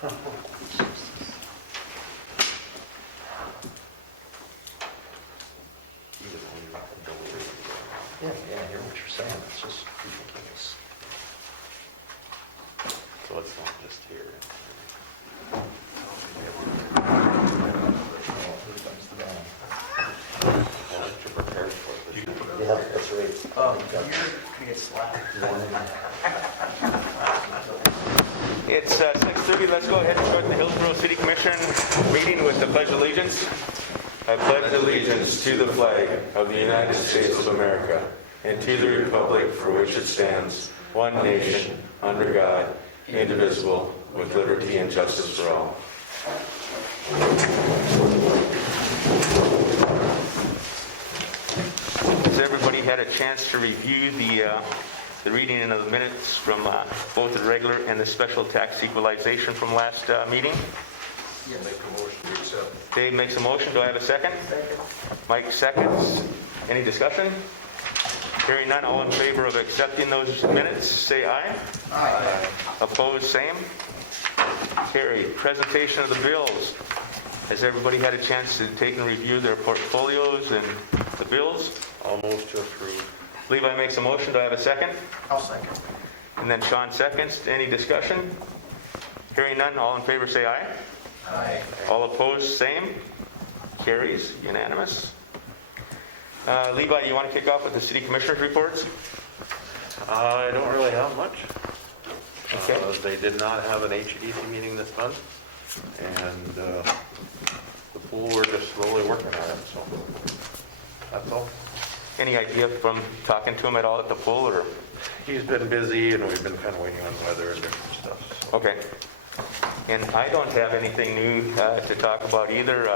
Yeah, I hear what you're saying. It's just ridiculous. So it's not just here. Well, you're prepared for it. Yeah, that's right. You're gonna get slapped. It's 6:30. Let's go ahead and start the Hillsborough City Commission meeting with the Pledge of Allegiance. I pledge allegiance to the flag of the United States of America and to the republic for which it stands, one nation, under God, indivisible, with liberty and justice for all. Has everybody had a chance to review the reading of the minutes from both the regular and the special tax equalization from last meeting? Yeah, make a motion to accept. Dave makes a motion. Do I have a second? Second. Mike seconds. Any discussion? Hearing none, all in favor of accepting those minutes, say aye. Aye. Opposed, same. Carried. Presentation of the bills. Has everybody had a chance to take and review their portfolios and the bills? Almost to approve. Levi makes a motion. Do I have a second? I'll second. And then Sean seconds. Any discussion? Hearing none, all in favor say aye. Aye. All opposed, same. Carries, unanimous. Levi, you want to kick off with the city commissioners' reports? I don't really have much. Okay. They did not have an HEDC meeting this month, and the pool, we're just slowly working on it, so that's all. Any idea from talking to him at all at the pool, or? He's been busy, and we've been kind of waiting on weather and different stuff. So. Okay. And I don't have anything new to talk about either.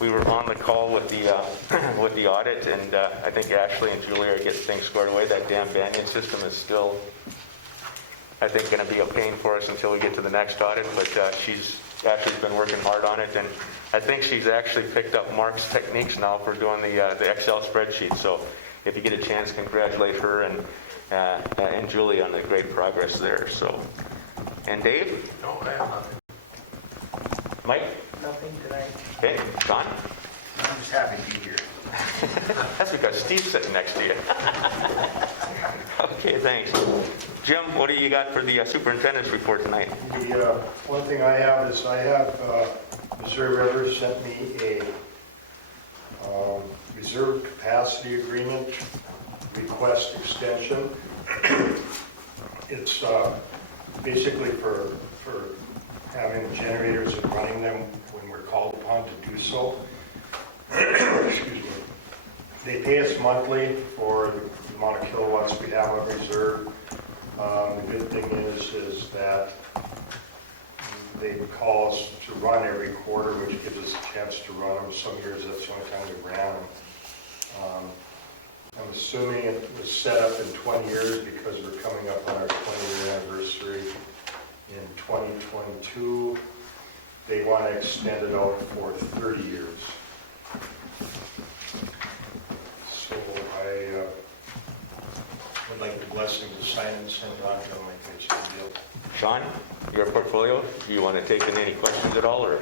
We were on the call with the audit, and I think Ashley and Julie are getting things squared away. That damn Banyan system is still, I think, going to be a pain for us until we get to the next audit, but Ashley's been working hard on it, and I think she's actually picked up Mark's techniques now for doing the Excel spreadsheet. So if you get a chance, congratulate her and Julie on the great progress there. So, and Dave? No, I have nothing. Mike? Nothing tonight. Okay, Sean? I'm just happy to be here. That's because Steve's sitting next to you. Okay, thanks. Jim, what do you got for the superintendent's report tonight? The one thing I have is Missouri River sent me a reserve capacity agreement request extension. It's basically for having generators and running them when we're called upon to do so. Excuse me. They pay us monthly for the amount of kilowatts we have on reserve. The good thing is that they call us to run every quarter, which gives us a chance to run them. Some years that's the only time we ran them. I'm assuming it was set up in 20 years because we're coming up on our 20-year anniversary in 2022. They want to extend it out for 30 years. So I would like the blessing to sign and send it on to them. I think it's a good deal. Sean, your portfolio, do you want to take in any questions at all, or?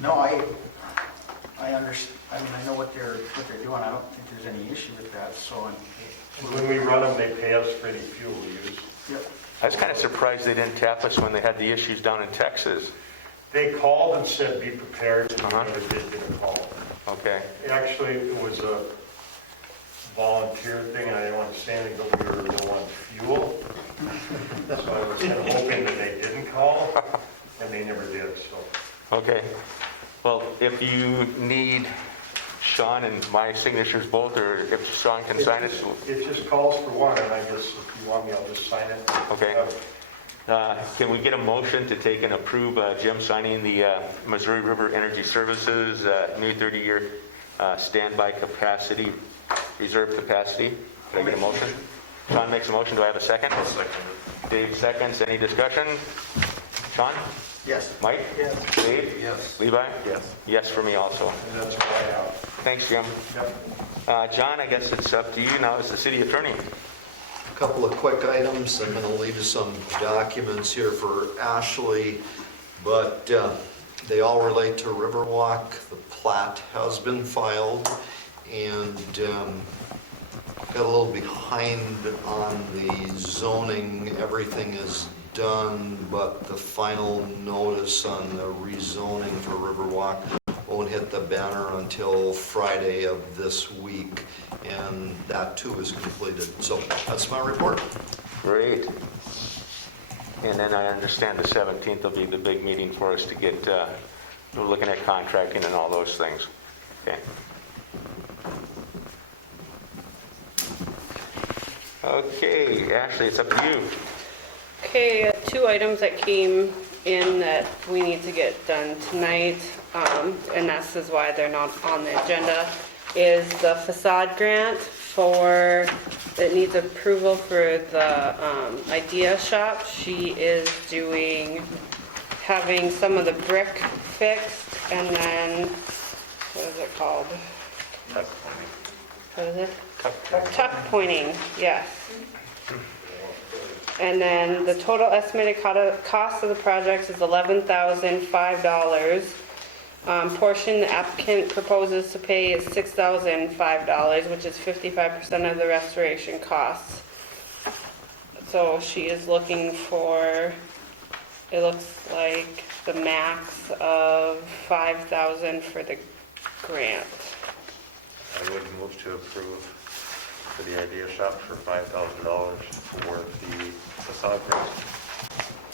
No, I understand. I mean, I know what they're doing. I don't think there's any issue with that. So, And when we run them, they pay us for any fuel we use. yep. I was kind of surprised they didn't tap us when they had the issues down in Texas. They called and said, be prepared, and Uh-huh. we never did get a call. Okay. Actually, it was a volunteer thing, and I didn't want to say anything, but we were low on fuel. So I was kind of hoping that they didn't call, and they never did, so. Okay. Well, if you need Sean and my signatures both, or if Sean can sign it. It just calls for one, and I guess if you want me, I'll just sign it. Okay. Can we get a motion to take and approve Jim signing the Missouri River Energy Services new 30-year standby capacity, reserve capacity? Can I get a motion? Sean makes a motion. Do I have a second? Second. Dave seconds. Any discussion? Sean? Yes. Mike? Yes. Dave? Yes. Levi? Yes. Yes for me also. And that's what I have. Thanks, Jim. Yep. John, I guess it's up to you now as the city attorney. A couple of quick items. I'm going to leave you some documents here for Ashley. But they all relate to Riverwalk. The plat has been filed, and got a little behind on the zoning. Everything is done, but the final notice on the rezoning for Riverwalk won't hit the banner until Friday of this week, and that too is completed. So that's my report. Great. And then I understand the 17th will be the big meeting for us to get, we're looking at contracting and all those things. Okay. Okay, Ashley, it's up to you. Okay, 2 items that came in that we need to get done tonight, and this is why they're not on the agenda, is the facade grant for, it needs approval for the Idea Shop. She is having some of the brick fixed, and then, what is it called? Tuck pointing. What is it? Tuck Tuck pointing, yes. And then the total estimated cost of the project is $11,005. Portion the applicant proposes to pay is $6,005, which is 55% of the restoration costs. So she is looking for, it looks like the max of $5,000 for the grant. I would move to approve for the Idea Shop for $5,000 for the facade grant.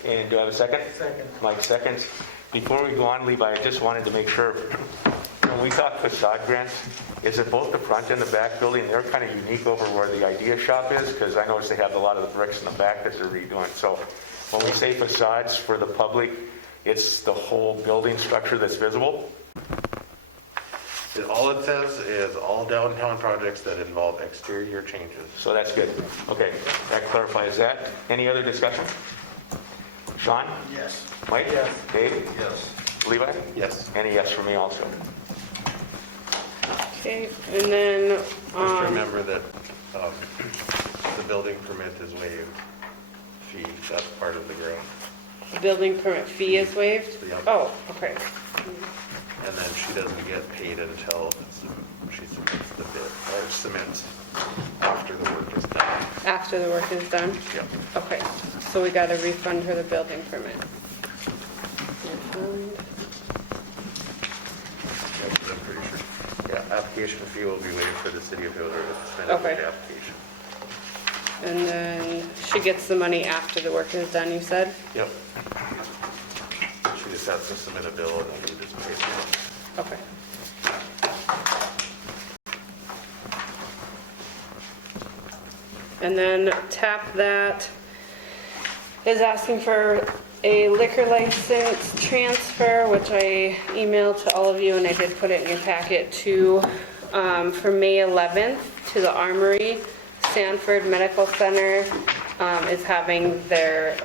And do I have a second? Second. Mike seconds. Before we go on, Levi, I just wanted to make sure, when we talk facade grants, is it both the front and the back building? They're kind of unique over where the Idea Shop is, because I noticed they have a lot of the bricks in the back that they're redoing. So when we say facades for the public, it's the whole building structure that's visible? All it says is all downtown projects that involve exterior changes. So that's good. Okay, that clarifies that. Any other discussion? Sean? Yes. Mike? Yes. Dave? Yes. Levi? Yes. And a yes for me also. Okay, and then, Just remember that the building permit is waived fee. That's part of the grant. the building permit fee is waived? Yep. Oh, okay. And then she doesn't get paid until she submits the bid, or submits after the work is done. After the work is done? Yep. Okay, so we gotta refund her the building permit. Refund. Yep, I'm pretty sure. Yeah, application fee will be waived for the city of Hillsborough to submit Okay. the application. And then she gets the money after the work is done, you said? Yep. She just has to submit a bill and then we just pay for it. Okay. And then Tap That is asking for a liquor license transfer, which I emailed to all of you, and I did put it in your packet too, for May 11th to the Armory. Sanford Medical Center is having their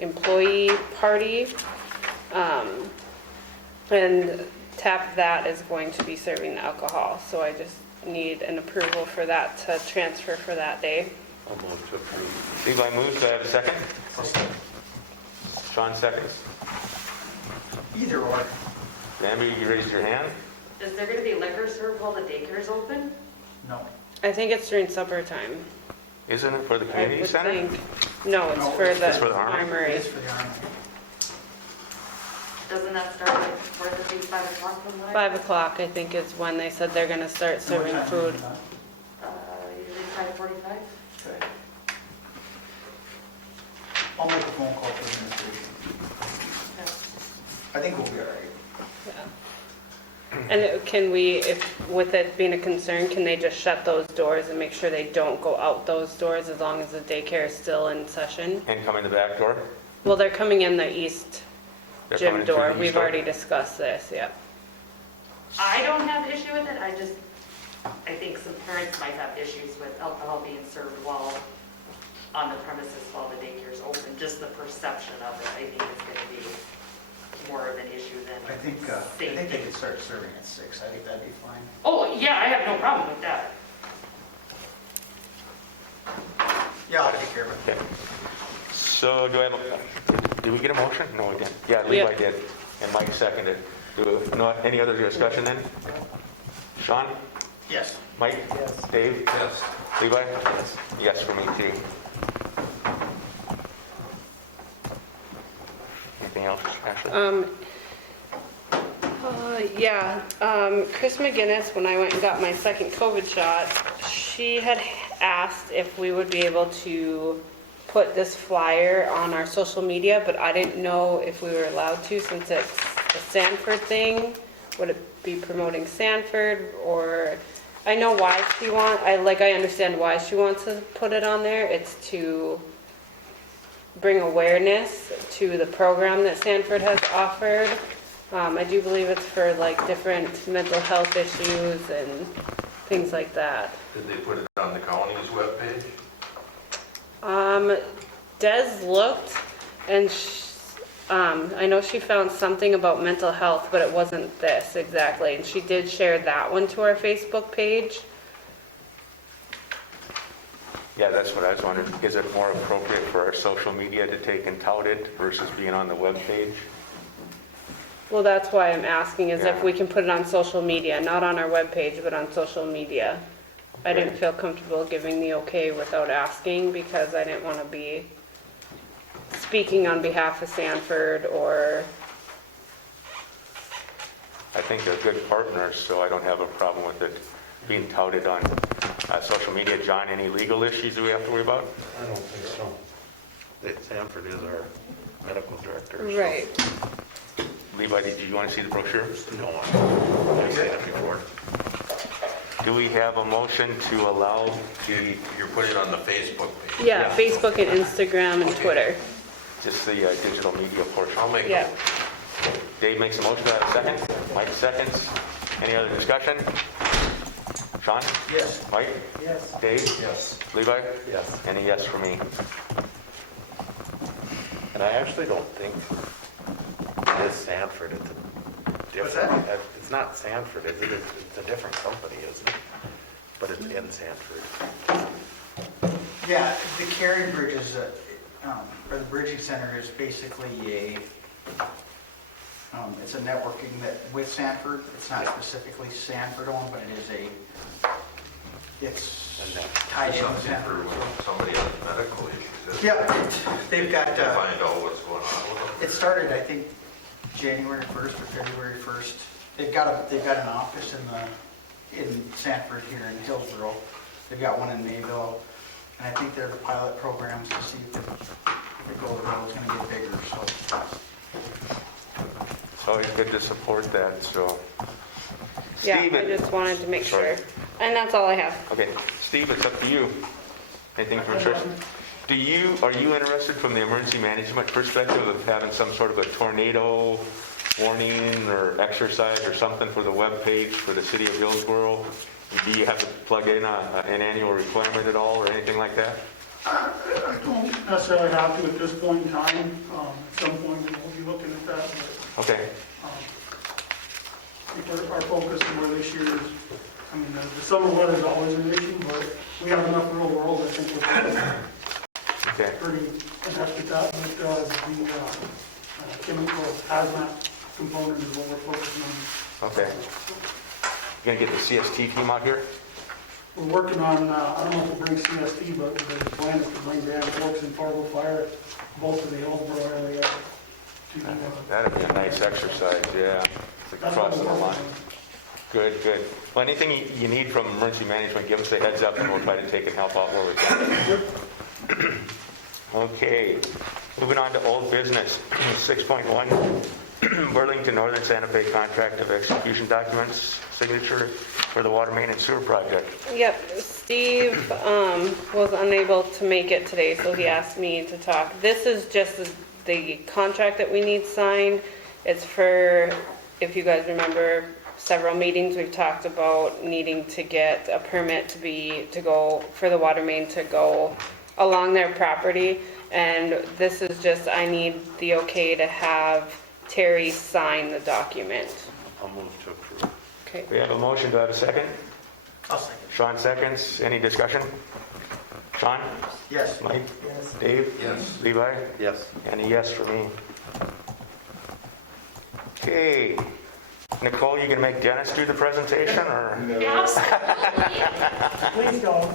employee party. And Tap That is going to be serving the alcohol, so I just need an approval for that to transfer for that day. I'll move to approve. Levi moves, do I have a second? Sean seconds. Either or. Amber, you raised your hand? Is there gonna be liquor served while the daycare is open? No. I think it's during supper time. Isn't it for the I community would center? think. No, it's No, for it's just for the the Armory? Armory. It is for the Army. Doesn't that start like before the 5 o'clock from what? 5 o'clock, I think, is when they said they're gonna start And what serving time food. is it done? Usually 5:45? Okay. I'll make a phone call to the administration. I think we'll be all right. And can we, if, with it being a concern, can they just shut those doors and make sure they don't go out those doors as long as the daycare is still in session? And come in the back door? Well, they're coming in the east They're coming gym in through door. the east We've door? already discussed this, yeah. I don't have an issue with it, I think some parents might have issues with alcohol being served while on the premises while the daycare is open, just the perception of it, I think it's gonna be more of an issue than I think they safety. could start serving at 6. I think that'd be fine. Oh, yeah, I have no problem with that. Yeah, I'll take care of it. Okay. So do I have a, did we get a motion? No, we didn't. Yeah, Yeah. Levi did, and Mike seconded. Any other discussion then? Sean? Yes. Mike? Yes. Dave? Yes. Levi? Yes. Yes for me too. Anything else, Ashley? Chris McGinnis, when I went and got my second COVID shot, she had asked if we would be able to put this flyer on our social media, but I didn't know if we were allowed to since it's a Sanford thing. Would it be promoting Sanford, or, I know why I understand why she wants to put it on there. It's to bring awareness to the program that Sanford has offered. I do believe it's for like different mental health issues and things like that. Did they put it on the county's webpage? Des looked, and I know she found something about mental health, but it wasn't this exactly. And she did share that one to our Facebook page. Yeah, that's what I was wondering. Is it more appropriate for our social media to take and tout it versus being on the webpage? Well, that's why I'm asking is if Yeah. we can put it on social media, not on our webpage, but on social media. I didn't feel comfortable giving the okay without asking because I didn't want to be speaking on behalf of Sanford or, I think they're good partners, so I don't have a problem with it being touted on social media. John, any legal issues that we have to worry about? I don't think so. Sanford is our medical director. so- right. Levi, did you want to see the brochure? No, I've seen it before. Do we have a motion to allow the, You're putting it on the Facebook page. Yeah, Yeah. Facebook and Instagram and Twitter. just the digital media portion? I'll make Yeah. Dave makes a motion, do I have a second? Mike seconds. Any other discussion? Sean? Yes. Mike? Yes. Dave? Yes. Levi? Yes. And a yes for me. And I actually don't think it is Sanford, it's a What's different, it's not Sanford, it's a different company, isn't it? But it's in Sanford. Yeah, the Carry Bridge is, or the Bridging Center is basically it's a networking that with Sanford, it's not specifically Sanford owned, but it is it's And that- tied in with Something for Sanford. when somebody has medical issues. Yeah, they've got, To find out what's going on with them. it started, I think, January 1st or February 1st. They've got an office in Sanford here in Hillsborough. They've got one in Mayville, and I think they're the pilot programs to see if the Golden Road is gonna get bigger, so. It's always good to support that, so. Yeah, Steve, I just wanted to make Sorry. sure. And that's all I have. Okay, Steve, it's up to you. Anything from Trish? Are you interested from the emergency management perspective of having some sort of a tornado warning or exercise or something for the webpage for the city of Hillsborough? Do you have to plug in an annual requirement at all or anything like that? I don't necessarily have to at this point in time. At some point, we'll be looking at that, but Okay, I think our focus more this year is, I mean, the summer weather is always an issue, but we have enough real world, I think, we're okay. pretty adept at that. But the chemical hazmat component is what we're focusing on. Okay. You gonna get the CST team out here? We're working on, I don't know if we'll bring CST, but the plan is to bring Grand Forks and Fargo Fire, both of the Hillsborough area. That'd be a nice exercise, yeah. It's like That's what crossing we're the line. working on. Good, good. Well, anything you need from emergency management, give us a heads up and we'll try to take and help out where we can. Okay, moving on to old business. 6.1, Burlington Northern Santa Fe Contract of Execution Documents, signature for the water main and sewer project. Yep, Steve was unable to make it today, so he asked me to talk. This is just the contract that we need signed. It's for, if you guys remember, several meetings we've talked about needing to get a permit to go for the water main to go along their property. And this is just, I need the okay to have Terry sign the document. I'll move to approve. Okay. We have a motion, do I have a second? I'll second. Sean seconds, any discussion? John? Yes. Mike? Dave? Yes. Levi? Yes. And a yes for me. Okay. Nicole, you gonna make Dennis do the presentation, or? Absolutely. Please don't.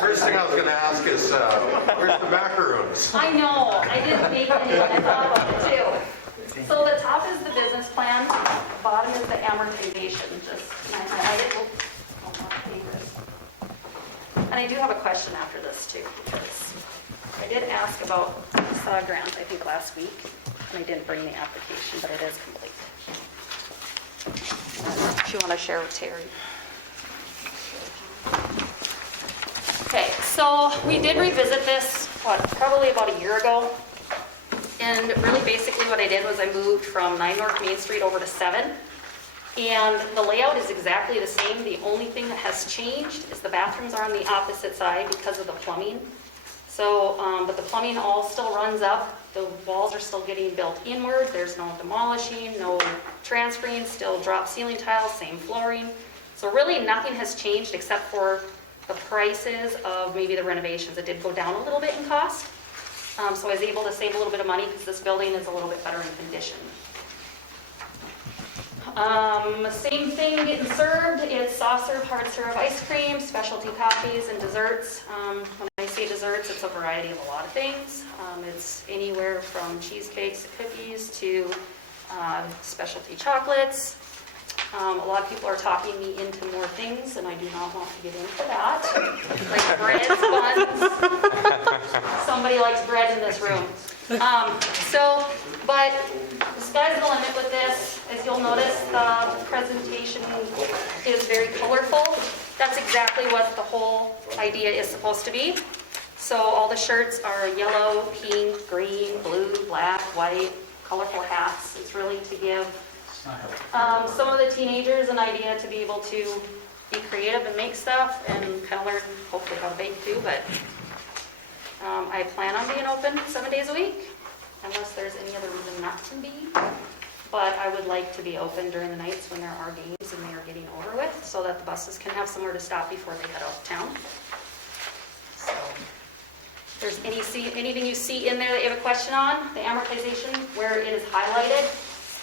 First thing I was gonna ask is, where's the macaroons? I know, I didn't make any, I thought about it too. So the top is the business plan, bottom is the amortization, just, and I highlighted, I'll not pay this. And I do have a question after this too, because I did ask about SAW grant, I think last week, and I didn't bring the application, but it is complete. If you want to share with Terry. Okay, so we did revisit this, probably about a year ago. And really basically what I did was I moved from 9 North Main Street over to 7. And the layout is exactly the same. The only thing that has changed is the bathrooms are on the opposite side because of the plumbing. So, but the plumbing all still runs up. The walls are still getting built inward. There's no demolishing, no transferring, still drop ceiling tiles, same flooring. So really nothing has changed except for the prices of maybe the renovations. It did go down a little bit in cost. So I was able to save a little bit of money because this building is a little bit better in condition. Same thing getting served. It's soft serve, hard serve ice cream, specialty coffees, and desserts. When I say desserts, it's a variety of a lot of things. It's anywhere from cheesecakes, cookies, to specialty chocolates. A lot of people are talking me into more things, and I do not want to get into that. Like breads, buns. Somebody likes bread in this room. But the sky's the limit with this. As you'll notice, the presentation is very colorful. That's exactly what the whole idea is supposed to be. So all the shirts are yellow, pink, green, blue, black, white, colorful hats. It's really to give some of the teenagers an idea to be able to be creative and make stuff and kind of learn, hopefully, how to bake too. But I plan on being open 7 days a week, unless there's any other reason not to be. But I would like to be open during the nights when there are games and they are getting over with, so that the buses can have somewhere to stop before they head out of town. So, if there's anything you see in there that you have a question on, the amortization, where it is highlighted,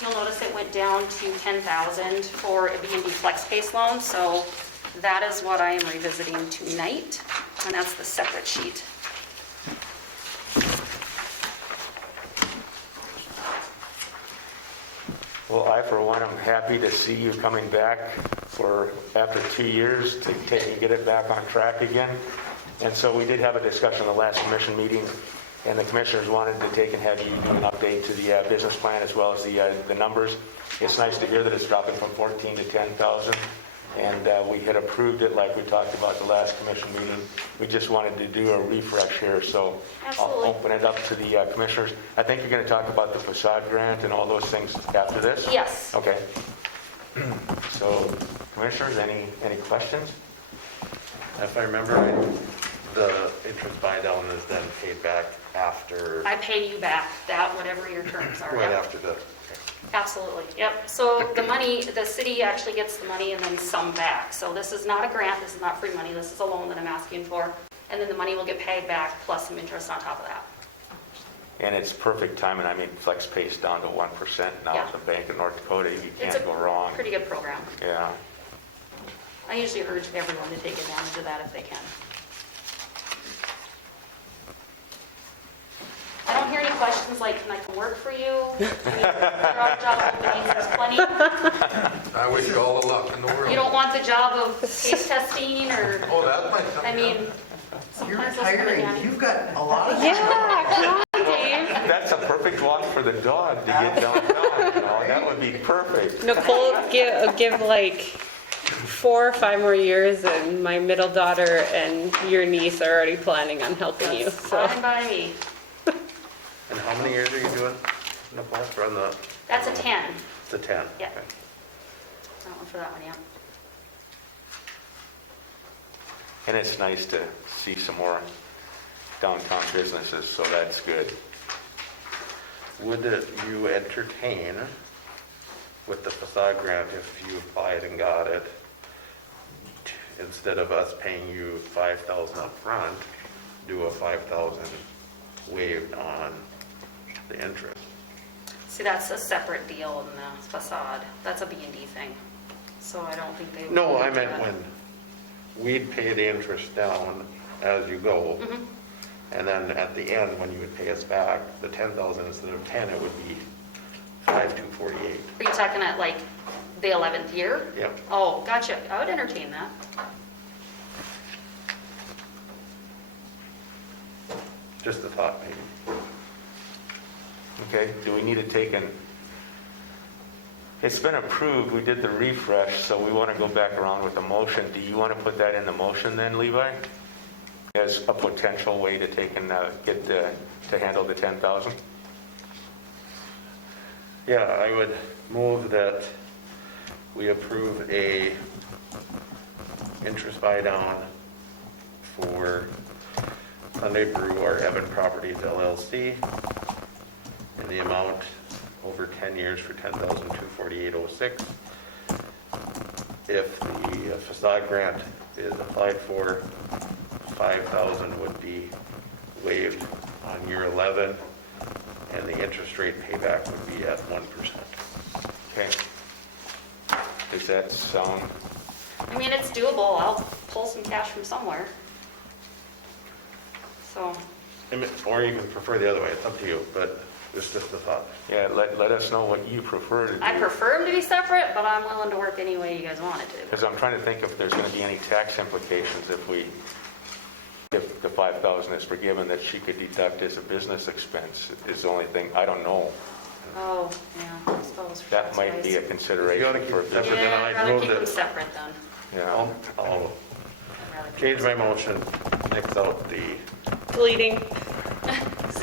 you'll notice it went down to $10,000 for a B&B FlexPace loan. So that is what I am revisiting tonight, and that's the separate sheet. Well, I, for one, am happy to see you coming back after 2 years to get it back on track again. And so we did have a discussion at the last commission meeting, and the commissioners wanted to take and have you do an update to the business plan as well as the numbers. It's nice to hear that it's dropping from 14 to 10,000, and we had approved it like we talked about the last commission meeting. We just wanted to do a refresh here, so Absolutely. I'll open it up to the commissioners. I think you're going to talk about the facade grant and all those things after this? Yes. Okay. So, commissioners, any questions? If I remember right, the interest buy down is then paid back after, I pay you back that, whatever your terms are. right Yep. after the, Absolutely, yep. So the money, the city actually gets the money and then some back. So this is not a grant, this is not free money, this is a loan that I'm asking for. And then the money will get paid back plus some interest on top of that. And it's perfect timing. I mean, FlexPay's down to 1% now Yeah. as a bank in North Dakota. You It's can't go wrong. Pretty good program. Yeah. I usually urge everyone to take advantage of that if they can. I don't hear any questions like, can I come work for you? I mean, there are job openings, there's plenty. I wish you all the luck in the world. You don't want the job of taste testing or, Oh, that might come. I mean, You're sometimes those come in retiring, handy. you've got a lot of. Yeah, come on, Dave. That's a perfect walk for the dog to get downtown, you know? That would be perfect. Nicole, give like 4 or 5 more years, and my middle daughter and your niece are already planning on helping you. That's So fine by me. and how many years are you doing, Nicole, for the, That's a 10. the 10? Yeah. Okay. Not one for that one, yeah. And it's nice to see some more downtown businesses, so that's good. Would you entertain, with the facade grant, if you applied and got it, instead of us paying you 5,000 up front, do a 5,000 waived on the interest. See, that's a separate deal in the facade. That's a B&D thing. So I don't think they would. No, I do meant that. when we'd pay the interest down as you go, and then at the end, when you would pay us back the 10,000 instead of 10, it would be 5,248. Are you talking at like the 11th year? Yep. Oh, gotcha. I would entertain that. Just a thought, maybe. Okay, do we need to take an, it's been approved, we did the refresh, so we want to go back around with a motion. Do you want to put that in the motion then, Levi? As a potential way to take and get to handle the 10,000? Yeah, I would move that we approve a interest buy down for Sunday Brew or Evan Properties LLC in the amount over 10 years for $10,248.06. If the facade grant is applied for, 5,000 would be waived on year 11, and the interest rate payback would be at 1%. Okay. Does that sound, I mean, it's doable. I'll pull some cash from somewhere. So, Or you can prefer the other way, it's up to you, but it's just a thought. yeah, let us know what you prefer to do. I prefer them to be separate, but I'm willing to work any way you guys want it to. Because I'm trying to think if there's going to be any tax implications if the 5,000 is forgiven, that she could deduct as a business expense is the only thing, I don't know. Oh, yeah, I suppose. for That might tax be a wise. consideration If you wanna for a keep separate, business. then Yeah, I'd I'd rather move keep them that- separate then. Yeah. I'll I'd rather keep change them my motion, nix out the, Deleting.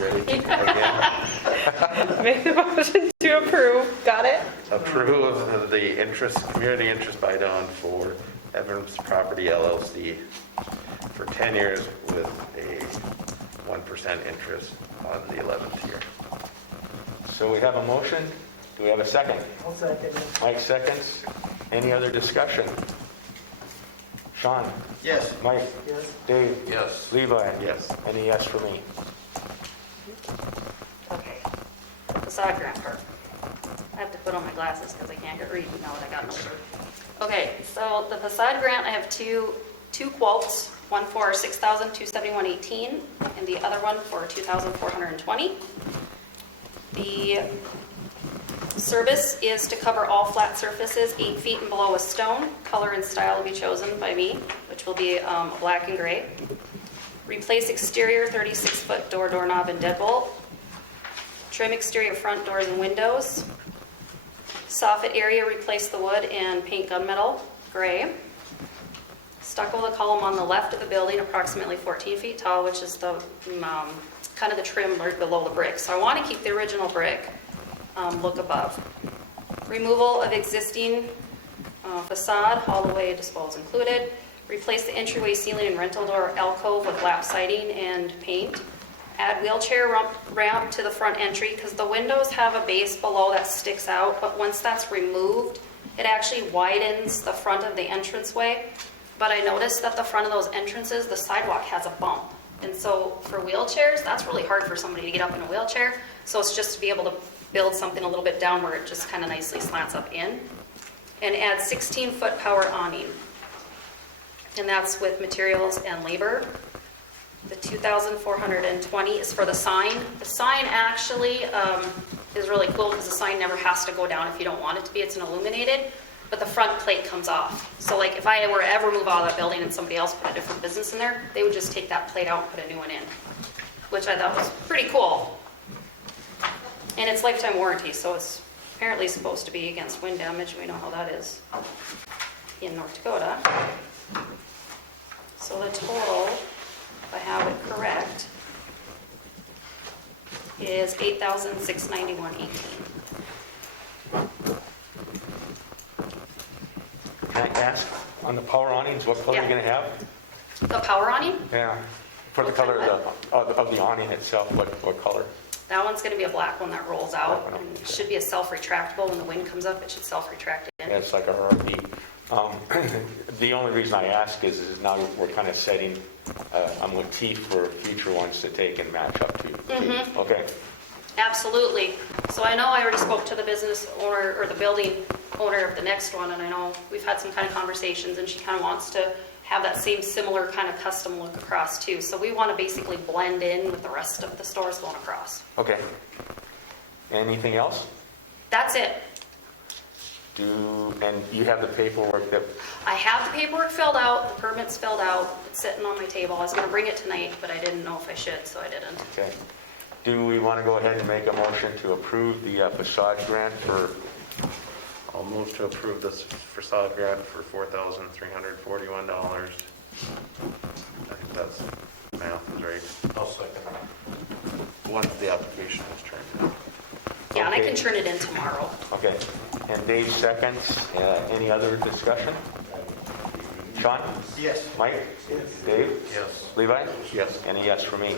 ready, again, Make the motion to approve. Got it? approve the interest, community interest buy down for Evans Property LLC for 10 years with a 1% interest on the 11th year. So we have a motion. Do we have a second? I'll second it. Mike seconds. Any other discussion? Sean? Yes. Mike? Yes. Dave? Yes. Levi? Yes. And a yes for me. Okay. Facade grant part. I have to put on my glasses because I can't read now that I got them. Okay, so the facade grant, I have two quotes. One for $6,271.18 and the other one for $2,420. The service is to cover all flat surfaces 8 feet and below with stone. Color and style will be chosen by me, which will be black and gray. Replace exterior 36-foot door, doorknob, and deadbolt. Trim exterior front doors and windows. Soffit area, replace the wood and paint gunmetal gray. Stucco the column on the left of the building, approximately 14 feet tall, which is the kind of the trim right below the brick. So I want to keep the original brick look above. Removal of existing facade, hallway disposal included. Replace the entryway ceiling and rental door alcove with lap siding and paint. Add wheelchair ramp to the front entry because the windows have a base below that sticks out, but once that's removed, it actually widens the front of the entranceway. But I noticed that the front of those entrances, the sidewalk has a bump. And so for wheelchairs, that's really hard for somebody to get up in a wheelchair. So it's just to be able to build something a little bit down where it just kind of nicely slants up in. And add 16-foot power awning. And that's with materials and labor. The $2,420 is for the sign. The sign actually is really cool because the sign never has to go down if you don't want it to be. It's an illuminated, but the front plate comes off. So like if I were to ever move out of that building and somebody else put a different business in there, they would just take that plate out and put a new one in, which I thought was pretty cool. And it's lifetime warranty, so it's apparently supposed to be against wind damage. We know how that is in North Dakota. So the total, if I have it correct, is $8,691.18. Can I ask, on the power awnings, what color are you Yeah. going to have? The power awning, Yeah. For the color of the awning itself, what color? that one's gonna be a black one that rolls out. Black one, And it should be a self-retractable. When the wind comes up, it should self-retract in. Yeah, it's like a RV The only reason I ask is now we're kind of setting a motif for future ones to take and match up to. Okay, Absolutely. So I know I already spoke to the business owner or the building owner of the next one, and I know we've had some kind of conversations, and she kind of wants to have that same similar kind of custom look across too. So we want to basically blend in with the rest of the stores going across. okay. Anything else? That's it. And you have the paperwork that, I have the paperwork filled out, the permit's filled out, it's sitting on my table. I was going to bring it tonight, but I didn't know if I should, so I didn't. okay. Do we want to go ahead and make a motion to approve the facade grant for, I'll move to approve this facade grant for $4,341. I think that's, math is right. I'll second. Once the application is turned in. Yeah, and I Okay. can turn it in tomorrow. okay. And Dave seconds. Any other discussion? Sean? Yes. Mike? Dave? Yes. Levi? Yes. And a yes for me.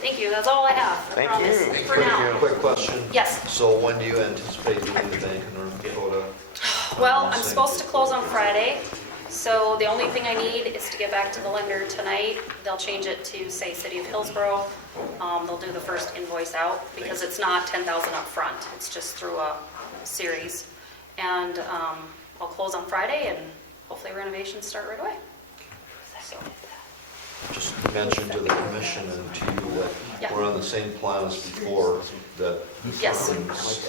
Thank you, that's all I have. I Thank promise. you. For now. Quick question. Yes. So when do you anticipate doing the bank in North Dakota? Well, I'm supposed to close on Friday, so the only thing I need is to get back to the lender tonight. They'll change it to, say, City of Hillsborough. They'll do the first invoice out, because it's not 10,000 up front. It's just through a series. And I'll close on Friday, and hopefully renovations start right away. So, Just mention to the commission and to you that Yeah. we're on the same plan as before, that Yes. things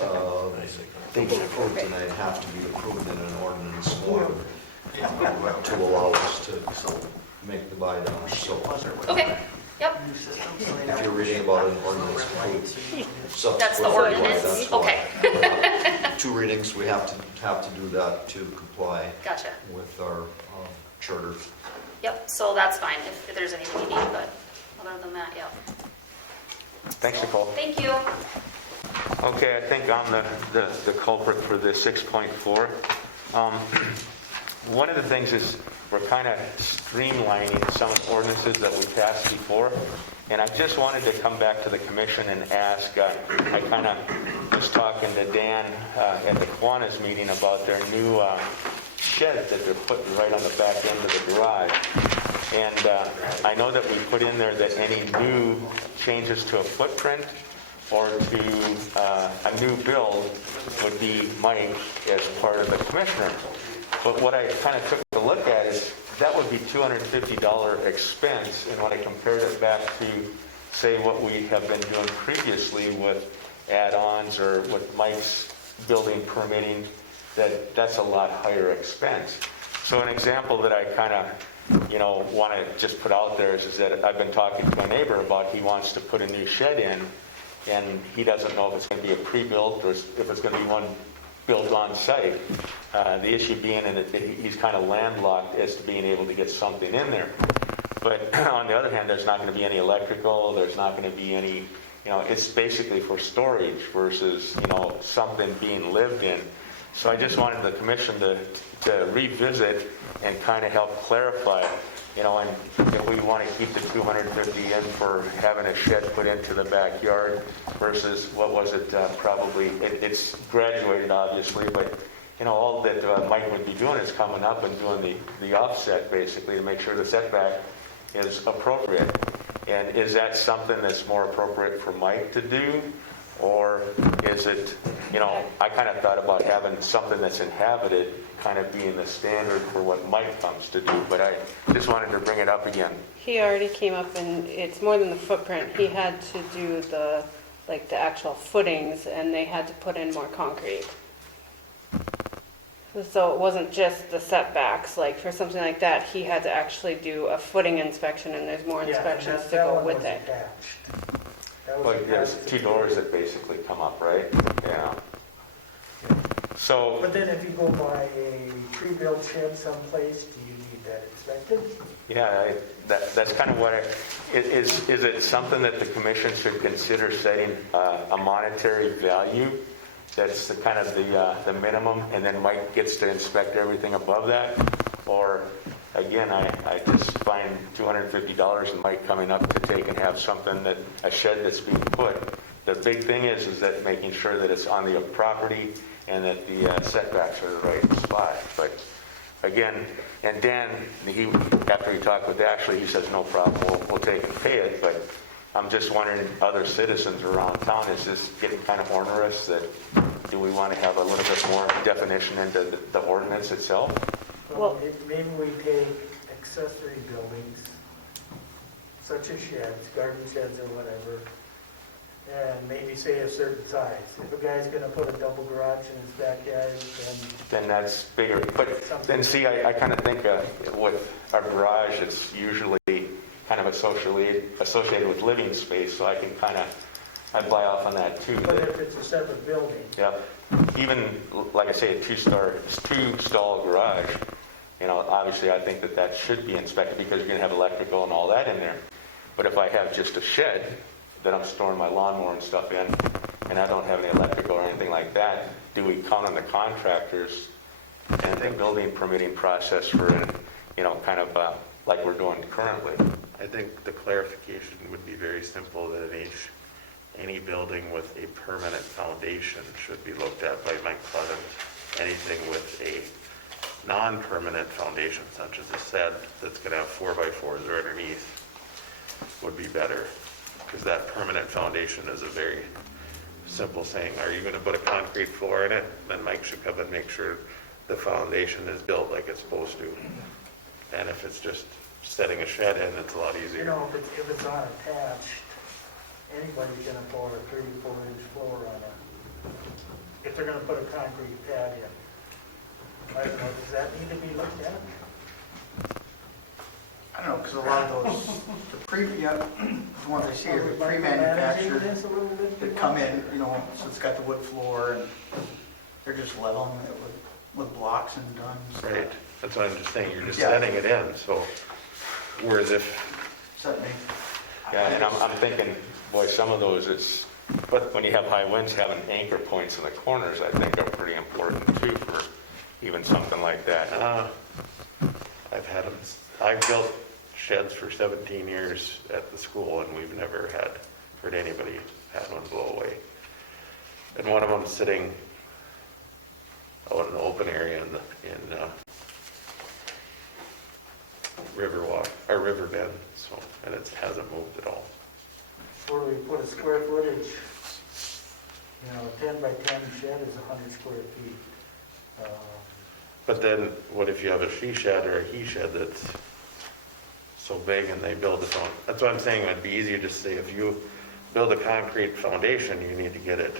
being approved tonight have to be approved in an ordinance form to allow us to make the buy down. So Okay, yep, New system, so they if know. you're reading about an ordinance approved subsequent that's the to why, ordinance. that's why. Okay, 2 readings, we have to do that to comply gotcha. with our charter. Yep, so that's fine if there's anything you need, but other than that, yep. Thanks, Nicole. Thank you. Okay, I think I'm the culprit for the 6.4. One of the things is we're kind of streamlining some ordinances that we passed before. And I just wanted to come back to the commission and ask, I kind of was talking to Dan at the Kiwanis meeting about their new shed that they're putting right on the back end of the garage. And I know that we put in there that any new changes to a footprint or to a new build would be Mike as part of the commissioner. But what I kind of took a look at is that would be $250 expense, and when I compared it back to, say, what we have been doing previously with add-ons or with Mike's building permitting, that's a lot higher expense. So an example that I kind of, want to just put out there is that I've been talking to a neighbor about he wants to put a new shed in, and he doesn't know if it's going to be a pre-built or if it's going to be one built on site. The issue being that he's kind of landlocked as to being able to get something in there. But on the other hand, there's not going to be any electrical, there's not going to be any, it's basically for storage versus, something being lived in. So I just wanted the commission to revisit and kind of help clarify, and if we want to keep the 250 in for having a shed put into the backyard versus, what was it, probably, it's graduated obviously, but all that Mike would be doing is coming up and doing the offset basically to make sure the setback is appropriate. And is that something that's more appropriate for Mike to do? Or is it, I kind of thought about having something that's inhabited kind of being the standard for what Mike comes to do, but I just wanted to bring it up again. He already came up and it's more than the footprint. He had to do the actual footings and they had to put in more concrete. So it wasn't just the setbacks, like for something like that, he had to actually do a footing inspection and there's more inspections to go with it. Well, there's 2 doors that basically come up, right? Yeah. So, But then if you go by a pre-built shed someplace, do you need that inspected? yeah, that's kind of what is it something that the commission should consider setting a monetary value? That's the kind of the minimum, and then Mike gets to inspect everything above that? Or, again, I just find $250 and Mike coming up to take and have something a shed that's being put. The big thing is that making sure that it's on the property and that the setbacks are the right spot. But again, and Dan, after he talked with Ashley, he says, no problem, we'll take and pay it. But I'm just wondering, other citizens around town, is this getting kind of onerous? That do we want to have a little bit more definition into the ordinance itself? Well, maybe we take accessory buildings, such as sheds, garden sheds or whatever, and maybe say a certain size. If a guy's gonna put a double garage in his backyard, Then that's bigger. But then see, I kind of think with our garage, it's usually kind of associated with living space, so I can kind of, I buy off on that too. but if it's a separate building, Yep. Even, like I say, a two-stall garage, you know, obviously I think that should be inspected because you're gonna have electrical and all that in there. But if I have just a shed that I'm storing my lawnmower and stuff in, and I don't have any electrical or anything like that, do we count on the contractors and the building permitting process for, you know, kind of like we're doing currently? I think the clarification would be very simple, that any building with a permanent foundation should be looked at by Mike Clevens. Anything with a non-permanent foundation, such as a shed that's gonna have 4x4s or underneath, would be better. Because that permanent foundation is a very simple saying. Are you gonna put a concrete floor in it? Then Mike should come and make sure the foundation is built like it's supposed to. And if it's just setting a shed in, it's a lot you easier. know, if it's unattached, anybody's gonna pour a 34-inch floor on it. If they're gonna put a concrete pad in. I don't know, does that need to be looked at? I don't know, because a lot of those, the ones I see are Are we pre-manufactured, micromanaging this a little bit too that come much? in, you know, so it's got the wood floor and they're just leveling it with blocks and done. Right, that's what I'm just saying, you're just Yeah. setting it in, so, whereas if, So that makes. Yeah, and I'm thinking, boy, some of those, but when you have high winds, having anchor points in the corners, I think are pretty important too for even something like that. I've built sheds for 17 years at the school, and we've never heard anybody had one blow away. And one of them's sitting out in the open area in River Bend, so, and it hasn't moved at all. Where we put a square footage, you know, a 10 by 10 shed is 100 square feet. But then, what if you have a she shed or a he shed that's so big and they build its own? That's what I'm saying, it'd be easier to say if you build a concrete foundation, you need to get it,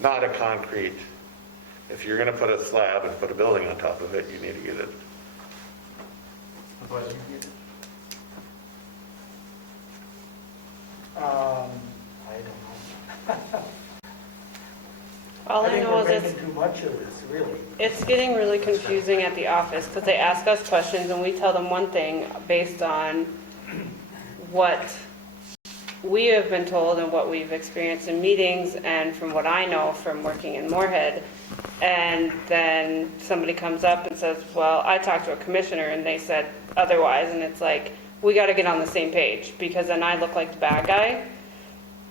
not a concrete, if you're gonna put a slab and put a building on top of it, you need to get it. Otherwise, you get it. I don't know. All I think know we're is making too much of this, really. it's getting really confusing at the office because they ask us questions and we tell them one thing based on what we have been told and what we've experienced in meetings and from what I know from working in Moorhead. And then somebody comes up and says, well, I talked to a commissioner and they said otherwise. And it's like, we got to get on the same page because then I look like the bad guy.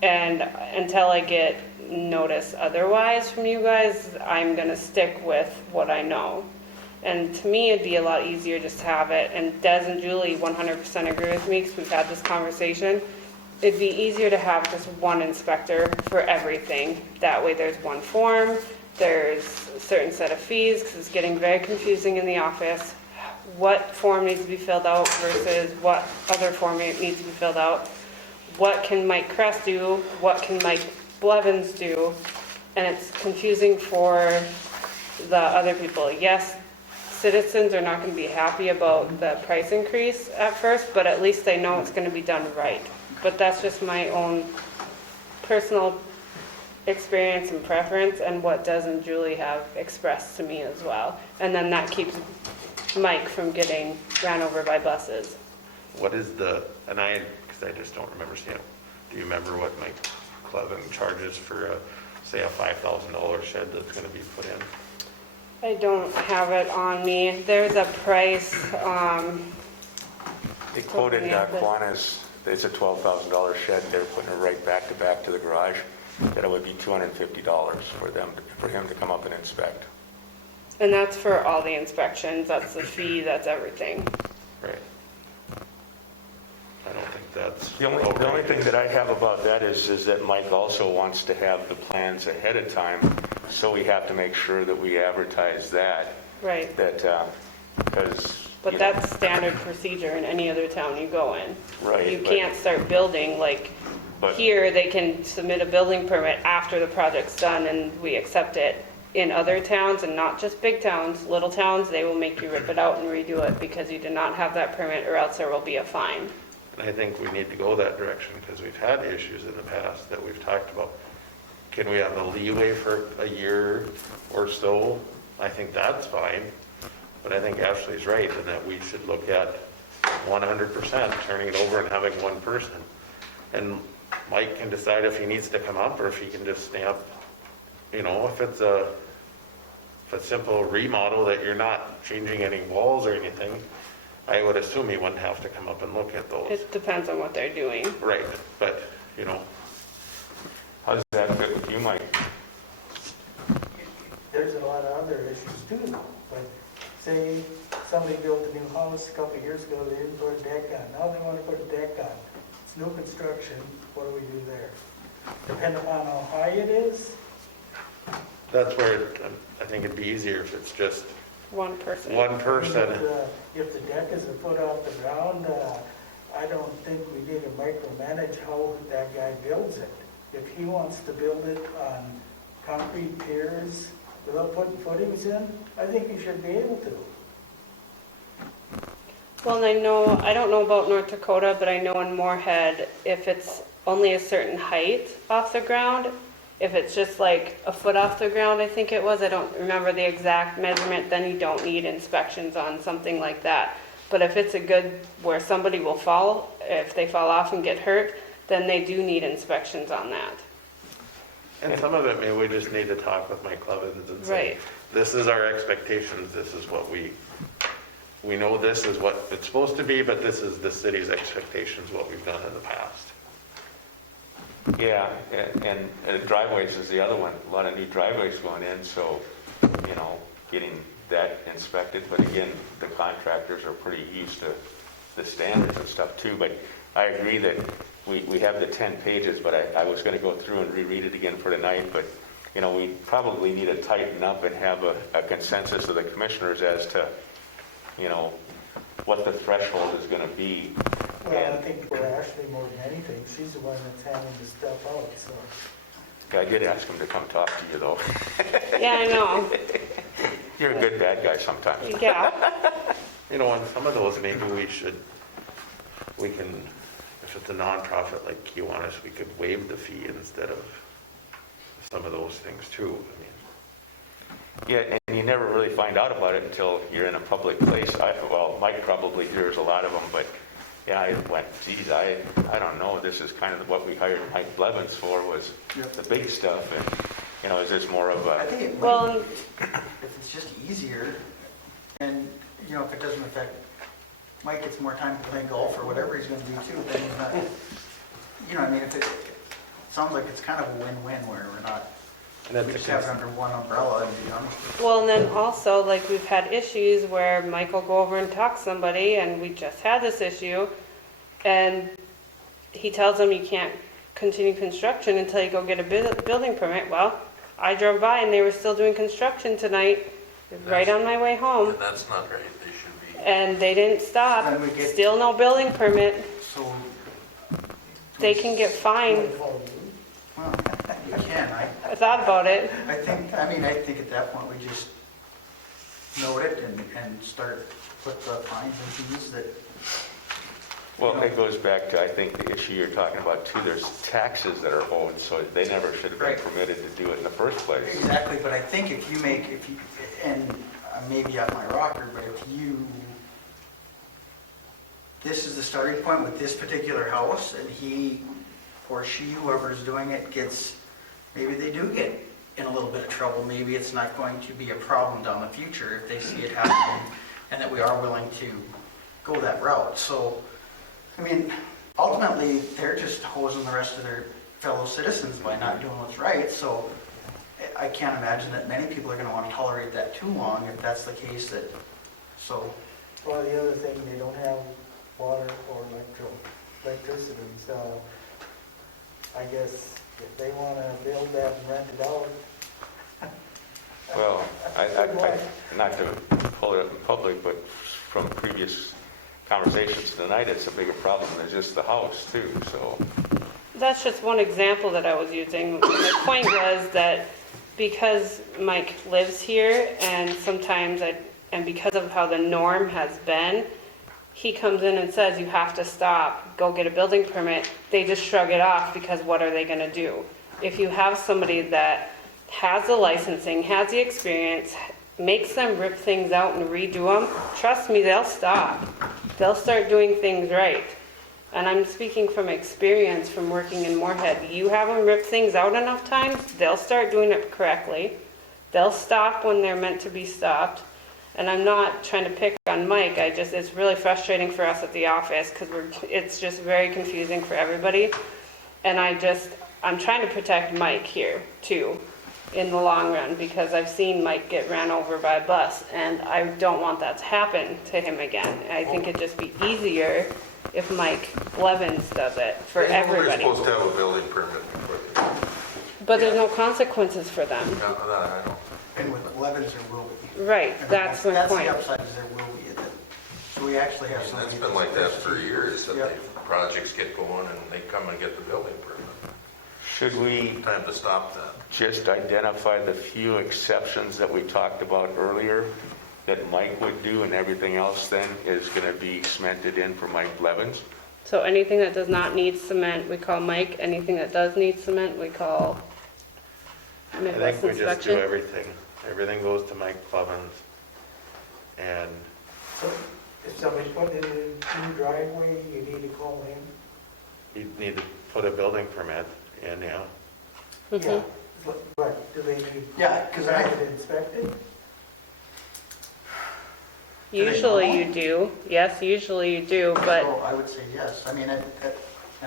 And until I get notice otherwise from you guys, I'm going to stick with what I know. And to me, it'd be a lot easier just to have it. And Des and Julie 100% agree with me because we've had this conversation. It'd be easier to have just one inspector for everything. That way there's one form, there's a certain set of fees, because it's getting very confusing in the office. What form needs to be filled out versus what other form needs to be filled out. What can Mike Kress do? What can Mike Blevins do? And it's confusing for the other people. Yes, citizens are not going to be happy about the price increase at first, but at least they know it's going to be done right. But that's just my own personal experience and preference and what Des and Julie have expressed to me as well. And then that keeps Mike from getting ran over by buses. What is because I just don't remember seeing, do you remember what Mike Clevin charges for, say, a $5,000 shed that's gonna be put in? I don't have it on me. There's a price, They quoted Kiwanis, it's a $12,000 shed, they're putting it right back to the garage. that it would be $250 for him to come up and inspect. And that's for all the inspections, that's the fee, that's everything. Right. I don't think that's. The only thing that I have about that is that Mike also wants to have the plans ahead of time, so we have to make sure that we advertise that, Right, because. but that's standard procedure in any other town you go in. Right. You but- can't start building, like, But- here, they can submit a building permit after the project's done and we accept it. In other towns, and not just big towns, little towns, they will make you rip it out and redo it because you did not have that permit or else there will be a fine. And I think we need to go that direction because we've had issues in the past that we've talked about. Can we have a leeway for a year or so? I think that's fine. But I think Ashley's right in that we should look at 100% turning it over and having one person. And Mike can decide if he needs to come up or if he can just stamp, you know, if it's a simple remodel that you're not changing any walls or anything, I would assume he wouldn't have to come up and look at those. It depends on what they're doing. Right, but, you know, How does that fit with you, Mike? There's a lot of other issues too, though. But say somebody built a new house a couple of years ago, they didn't put a deck on. Now they want to put a deck on. It's new construction, what do we do there? Depending upon how high it is, that's where I think it'd be easier if it's just One person. one person. if the deck is a foot off the ground, I don't think we need to micromanage how that guy builds it. If he wants to build it on concrete piers without putting footings in, I think he should be able to. Well, and I don't know about North Dakota, but I know in Moorhead, if it's only a certain height off the ground, if it's just like a foot off the ground, I think it was, I don't remember the exact measurement, then you don't need inspections on something like that. But if it's a good, where somebody will fall, if they fall off and get hurt, then they do need inspections on that. And some of it, maybe we just need to talk with Mike Clevens and say, Right. this is our expectations, this is what we know this is what it's supposed to be, but this is the city's expectations, what we've done in the past. Yeah, and driveways is the other one. A lot of new driveways going in, so, you know, getting that inspected. But again, the contractors are pretty used to the standards and stuff too. But I agree that we have the 10 pages, but I was going to go through and reread it again for tonight. But, you know, we probably need to tighten up and have a consensus of the commissioners as to, you know, what the threshold is going to be. Well, I think for Ashley more than anything, she's the one that's handing the stuff out, so. I did ask him to come talk to you, though. Yeah, I know. You're a good bad guy sometimes. Yeah. You know, on some of those, maybe we can, if it's a nonprofit like Kiwanis, we could waive the fee instead of some of those things too. I mean, Yeah, and you never really find out about it until you're in a public place. Well, Mike probably hears a lot of them, but yeah, I went, geez, I don't know. This is kind of what we hired Mike Blevins for, was the big stuff. And, you know, is this more of I a, think it Well, might, if it's just easier, and, you know, if it doesn't affect, Mike gets more time to play golf or whatever he's gonna do too, then he's not, you know, I mean, if it sounds like it's kind of a win-win where we're not, and we that's just have it under one umbrella, and be honest. well, and then also, like, we've had issues where Mike will go over and talk to somebody, and we just had this issue, and he tells them you can't continue construction until you go get a building permit. Well, I drove by and they were still doing construction tonight, right on my way home, And that's not right, they should be. and they didn't stop. Then we get- Still no building permit. So. They can get fined. Well, you can, I thought about it. I think at that point, we just note it and start, put the fines and fees that, well, it goes back to, I think, the issue you're talking about too. There's taxes that are owed, so they never should have been Right. permitted to do it in the first place. exactly, but I think if you, and I may be off my rocker, but if you, this is the starting point with this particular house, and he or she, whoever's doing it, gets, maybe they do get in a little bit of trouble, maybe it's not going to be a problem down the future if they see it happening, and that we are willing to go that route. So, I mean, ultimately, they're just hosing the rest of their fellow citizens by not doing what's right, so I can't imagine that many people are gonna wanna tolerate that too long if that's the case that, so. Well, the other thing, they don't have water or electricity, so I guess if they wanna build that and rent it out. Well, not to pull it up in public, but from previous conversations tonight, it's a bigger problem than just the house too, so. That's just one example that I was using. My point was that because Mike lives here and sometimes and because of how the norm has been, he comes in and says, you have to stop, go get a building permit. They just shrug it off because what are they gonna do? If you have somebody that has the licensing, has the experience, makes them rip things out and redo them, trust me, they'll stop. They'll start doing things right. And I'm speaking from experience from working in Moorhead. You have them rip things out enough times, they'll start doing it correctly. They'll stop when they're meant to be stopped. And I'm not trying to pick on Mike, it's really frustrating for us at the office because it's just very confusing for everybody. And I'm trying to protect Mike here too, in the long run, because I've seen Mike get ran over by a bus and I don't want that to happen to him again. I think it'd just be easier if Mike Blevins does it for They're everybody. supposed to have a building permit before they, But there's no consequences for them. no, I know. And with Blevins, there will be. Right, And that's my That's point. the upside, is there will be. So we actually have And somebody. that's been like that for years, that Yep. the projects get going and they come and get the building permit. Should we Time to stop that. just identify the few exceptions that we talked about earlier that Mike would do, and everything else then is going to be cemented in for Mike Blevins? So anything that does not need cement, we call Mike. Anything that does need cement, we call I Midwest think we just do Inspection. everything. Everything goes to Mike Clevens. And So if somebody put it in your driveway, you need to call him. you need to put a building permit in, yeah. Mhm. Yeah, but do they need? Yeah, 'cause I- have it inspected? Do they Usually know? you do, yes, usually you do, but, So I would say yes. I mean, in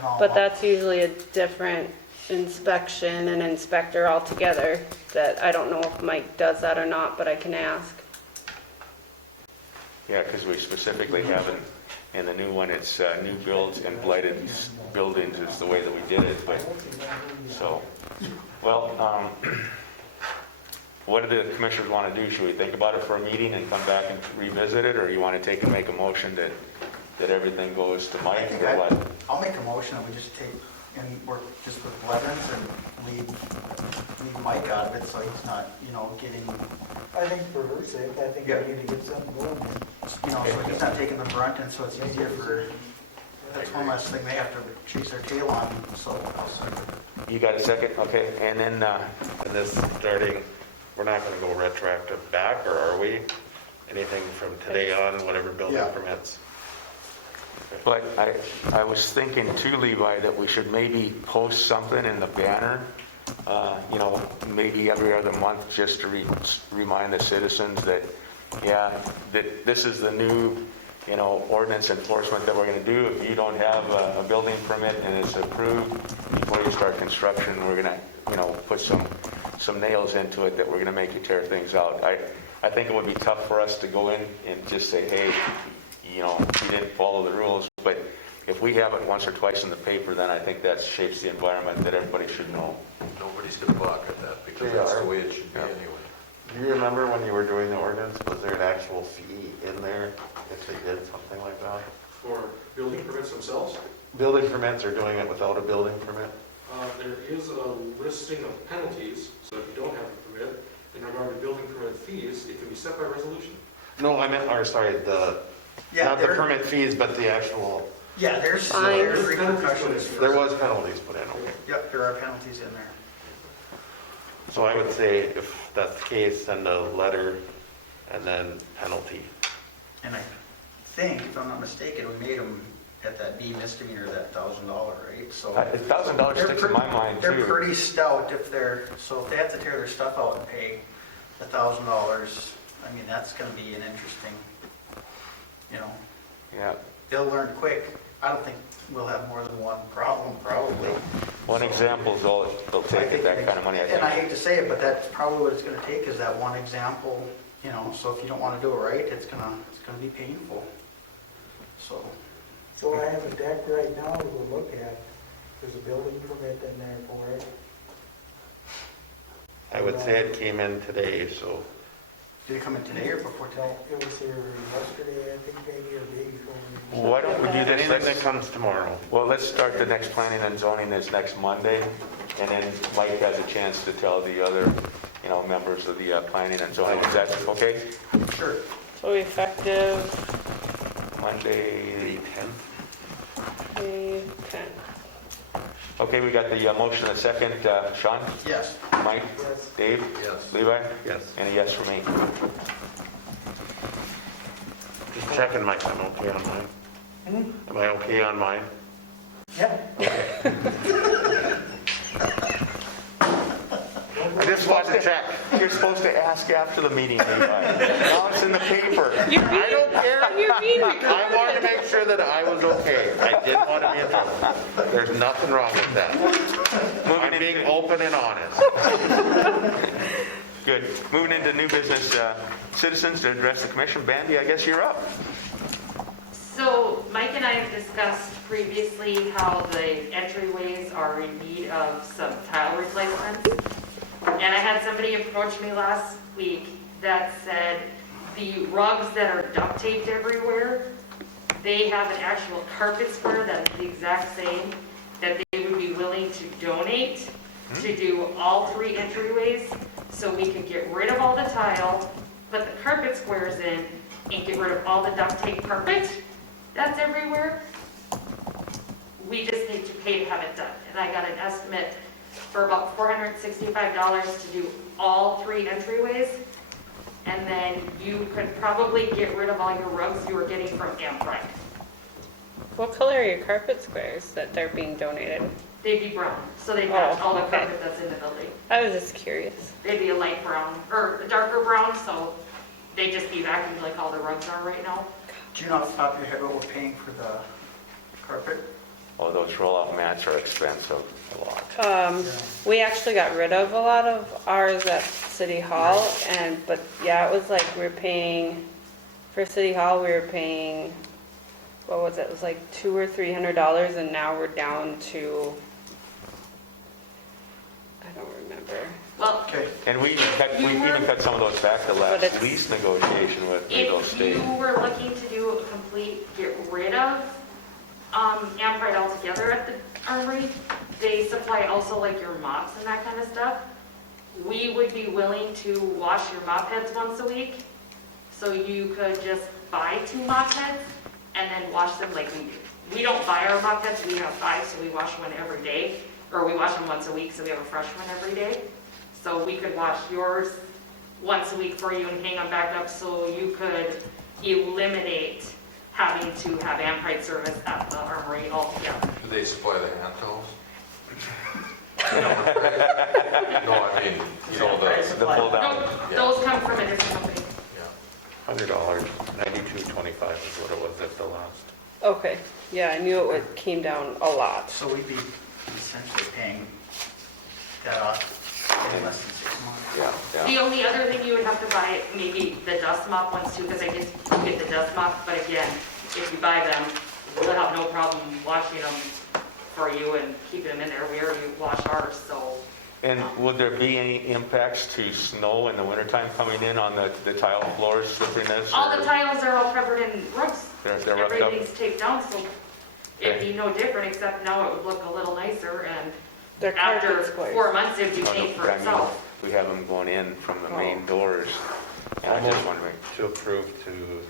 all. but that's usually a different inspection and inspector altogether, that I don't know if Mike does that or not, but I can ask. Yeah, because we specifically haven't, in the new one, it's new builds and blighted buildings is the way that we did it, but, so, well, what do the commissioners want to do? Should we think about it for a meeting and come back and revisit it, or you want to take and make a motion that everything goes to I Mike, think or what? I'll make a motion that we just take and work just with Blevins and leave Mike out of it so he's not, getting, I think for her sake, I think we Yeah. need to get something going. so he's not taking the brunt and so it's easier for, that's one less thing they have to chase their tail on, so. You got a second? Okay, and then, And this starting, we're not going to go retroactive back, or are we? Anything from today on, whatever building Yeah. permits? but I was thinking too, Levi, that we should maybe post something in the banner, maybe every other month, just to remind the citizens that, that this is the new, ordinance enforcement that we're going to do. If you don't have a building permit and it's approved before you start construction, we're going to, put some nails into it that we're going to make you tear things out. I think it would be tough for us to go in and just say, hey, you didn't follow the rules, but if we have it once or twice in the paper, then I think that shapes the environment that everybody should know. Nobody's gonna balk at that because They that's are. the way it should be Yeah. anyway. Do you remember when you were doing the ordinance, was there an actual fee in there if they did something like that? For building permits themselves, Building permits, or doing it without a building permit? there is a listing of penalties, so if you don't have a permit, in regard to building permit fees, it can be set by resolution. No, I meant, not the permit fees, but the actual, There's Fines. repercussions. there was penalties put in, okay. Yep, there are penalties in there. So I would say if that's the case, send a letter and then penalty. And I think, if I'm not mistaken, we made them at that B misdemeanor, that $1,000, right? So $1,000 sticks in my mind they're too. pretty stout if so if they have to tear their stuff out and pay $1,000, I mean, that's gonna be an interesting, Yeah, they'll learn quick. I don't think we'll have more than one problem, probably. One example is all they'll take at that kind of money, I And I think. hate to say it, but that's probably what it's gonna take, is that one example, so if you don't wanna do it right, it's gonna be painful. So, So I have a deck right now to go look at. There's a building permit in there for it. I would say it came in today, so did it come in today or before No, today? it was here yesterday, I think, maybe, or day before. Why don't we do this? anything that Let's- comes tomorrow. Well, let's start the next planning and zoning this next Monday, and then Mike has a chance to tell the other, members of the planning and zoning. Is that okay? Sure. So effective Monday, The 10th? May 10th. okay, we got the motion and a second. Sean? Yes. Mike? Yes. Dave? Yes. Levi? Yes. And a yes for me. Just checking, Mike, I'm okay on mine. Am I okay on mine? Yeah. I just wanted to check. You're supposed to ask after the meeting, Levi. Now it's in the paper. I don't care. You're being I wanted to make sure that I was okay. I didn't want to be in trouble. There's nothing wrong with that. I'm being open and honest. Good. Moving into new business, citizens to address the commission. Bandy, I guess you're up. So Mike and I have discussed previously how the entryways are in need of some tile replacements. And I had somebody approach me last week that said the rugs that are duct taped everywhere, they have an actual carpet square that's the exact same, that they would be willing to donate to do all 3 entryways, so we could get rid of all the tile, put the carpet squares in, and get rid of all the duct tape carpet that's everywhere. We just need to pay to have it done. And I got an estimate for about $465 to do all 3 entryways. And then you could probably get rid of all your rugs you were getting from Ampride. What color are your carpet squares that they're being donated? They'd be brown, so they'd match Oh, all the okay. carpet that's in the building. I was just curious. They'd be a light brown, or a darker brown, so they'd just be vacuumed like all the rugs are right now. Do you know off the top of your head what we're paying for the carpet? Oh, those roll-off mats are expensive, a lot. We actually got rid of a lot of ours at City Hall, but yeah, it was like we were paying, for City Hall, we were paying, what was it? It was like $200 or $300, and now we're down to, I don't remember. Well, Okay. And we even cut some of those back the But last it's- lease negotiation with Regal if State. you were looking to do a complete get rid of Ampride altogether at the Armory, they supply also like your mops and that kind of stuff. We would be willing to wash your mop heads once a week, so you could just buy 2 mop heads and then wash them like we do. We don't buy our mop heads, we have 5, so we wash one every day, or we wash them once a week, so we have a fresh one every day. So we could wash yours once a week for you and hang them back up, so you could eliminate having to have Ampride service at the Armory altogether. Do they supply the hand towels? No, I mean, The pull down. No, those come from a different company. $100, $92.25 is what it was at the last. Okay, yeah, I knew it came down a lot. So we'd be essentially paying that off in less than 6 months. Yeah, The yeah. only other thing you would have to buy, maybe the dust mop ones too, because I guess you get the dust mop, but again, if you buy them, we'll have no problem washing them for you and keeping them in there. We already wash ours, so. And would there be any impacts to snow in the wintertime coming in on the tile floors, slipperiness? All the tiles are all covered in rugs. They're roughed up? Everything's taped down, so it'd be no different, except now it would look a little nicer, and They're after carpet squares. 4 months, it'd be Oh, no, paid for I mean, itself. We have them going in from the main Oh. doors. And I'm just wondering, To approve to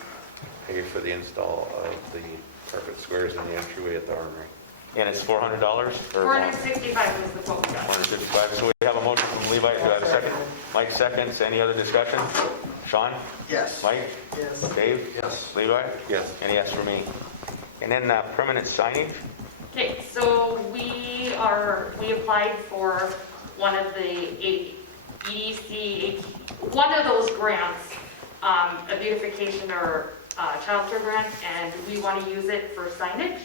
pay for the install of the carpet squares in the entryway at the Armory. and it's $400 or more? 465 was the quote we got. 155. So we have a motion from Levi. Do I have a second? Mike seconds. Any other discussion? Sean? Yes. Mike? Yes. Dave? yes. Levi? Yes. And yes for me. And then permanent signage? Okay, so we applied for one of the EDC, one of those grants, a beautification or childcare grant, and we want to use it for signage.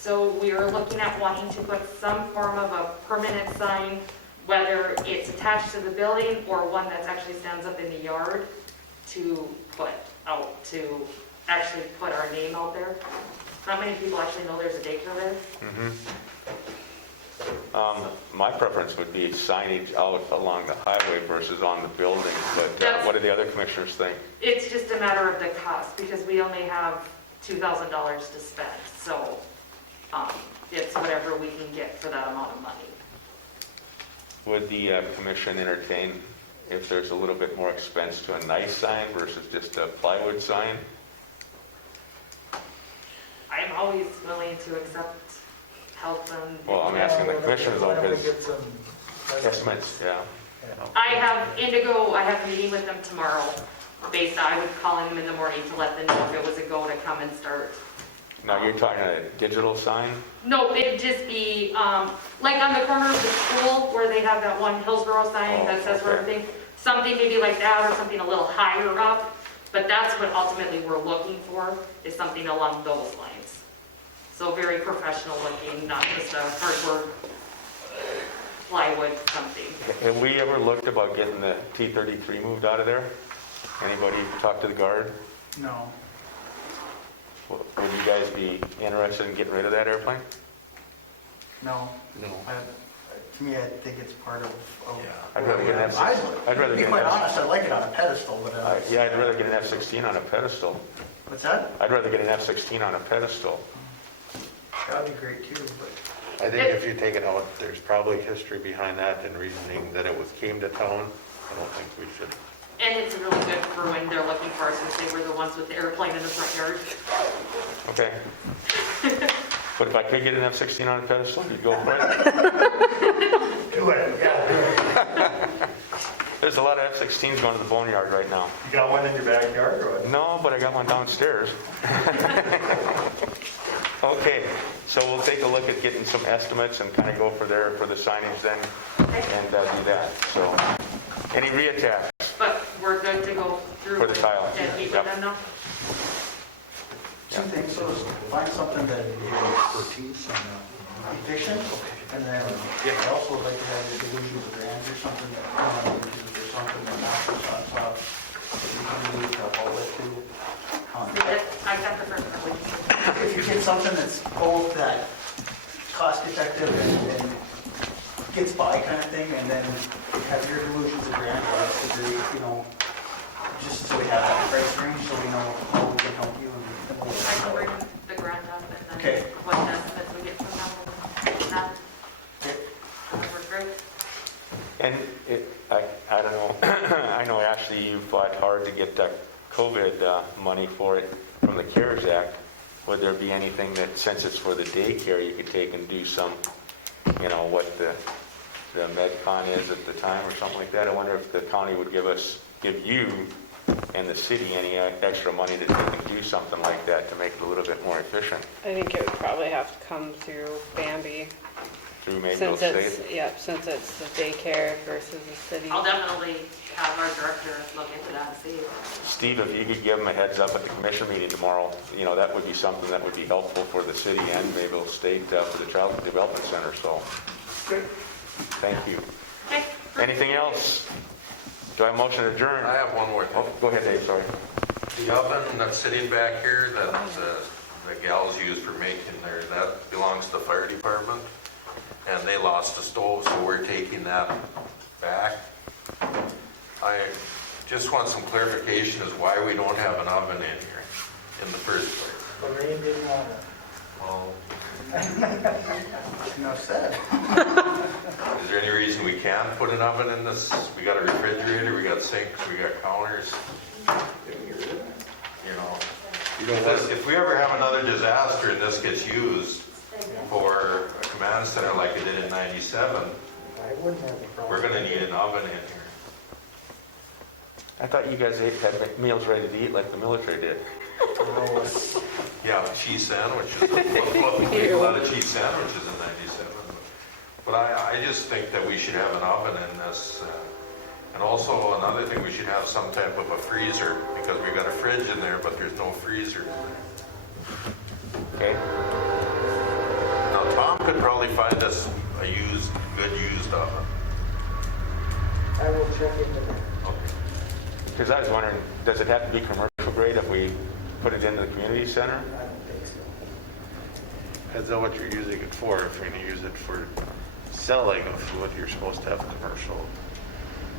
So we are looking at wanting to put some form of a permanent sign, whether it's attached to the building or one that actually stands up in the yard to put out, to actually put our name out there. Not many people actually know there's a daycare there. My preference would be signage out along the highway versus on the building, but That's- what do the other commissioners think? It's just a matter of the cost, because we only have $2,000 to spend, so it's whatever we can get for that amount of money. Would the commission entertain if there's a little bit more expense to a nice sign versus just a plywood sign? I am always willing to accept help and. Well, I'm asking the commissioners though, Why don't we because get some estimates, yeah. I have Indigo, I have a meeting with them tomorrow. I would call them in the morning to let them know if it was a go to come and start. Now, you're talking a digital sign? No, it'd just be, like on the corner of the school where they have that one Hillsborough sign Oh, that says okay. everything. Something maybe like that or something a little higher up. But that's what ultimately we're looking for, is something along those lines. So very professional looking, not just a cardboard plywood something. Have we ever looked about getting the T-33 moved out of there? Anybody talk to the guard? No. Would you guys be interested in getting rid of that airplane? No. No. To me, I think it's part of. I'd rather get an F-16. I'd rather To be get an quite F-16. honest, I like it on a pedestal, but. Yeah, I'd rather get an F-16 on a pedestal. What's that? I'd rather get an F-16 on a pedestal. That'd be great too, but. I think if you take it out, there's probably history behind that and reasoning that it came to town. I don't think we should. And it's really good for when they're looking for us, since they were the ones with the airplane in the front yard. Okay. But if I could get an F-16 on a pedestal, you'd go for it? Do it, yeah. There's a lot of F-16s going to the boneyard right now. You got one in your backyard or what? No, but I got one downstairs. Okay, so we'll take a look at getting some estimates and kind of go for the signage then and do that. So, any reattach But we're good to go through. for the tile? And keep Yep. them now? Two things, so is find something that is efficient, and then I also would like to have the illusions of grandeur, something that, or something that matches us up, that we can use to hold it to. I got the first one. If you get something that's both that cost effective and gets by kind of thing, and then have your illusions of grandeur, that's the great, just so we have that price range, so we know how we can help you and what I can bring the grant up and then Okay. what estimates we get from them. That works great. And I don't know, I know Ashley, you fought hard to get that COVID money for it from the CARES Act. Would there be anything that, since it's for the daycare, you could take and do some, what the MedCon is at the time or something like that? I wonder if the county would give you and the city any extra money to take and do something like that to make it a little bit more efficient I think it would probably have to come through Bambi, through Mayville since it's, State. since it's the daycare versus the city. I'll definitely have our director look into that and see. Steve, if you could give them a heads up at the commission meeting tomorrow, that would be something that would be helpful for the city and Mayville State for the Child Development Center, so. Thank you. Okay. Anything else? Do I have a motion to adjourn? I have one more Oh, thing. go ahead, Dave, sorry. The oven that's sitting back here that the gals use for making theirs, that belongs to the fire department. And they lost a stove, so we're taking that back. I just want some clarification as why we don't have an oven in here in the first place. Lorraine didn't want it. Well, Enough said. is there any reason we can't put an oven in this? We got a refrigerator, we got sinks, we got counters. If we ever have another disaster and this gets used for a command center like it did in '97, I wouldn't have a problem. we're gonna need an oven in here. I thought you guys had meals ready to eat like the military did. Yeah, cheese sandwiches, a lot of cheese sandwiches in '97. But I just think that we should have an oven in this. And also another thing, we should have some type of a freezer, because we've got a fridge in there, but there's no freezer in there. Okay? could probably find us a good used oven. I will check into that. Okay. Because I was wondering, does it have to be commercial grade if we put it into the community center? I don't think so. Depends on what you're using it for. If you're going to use it for selling of food, you're supposed to have commercial.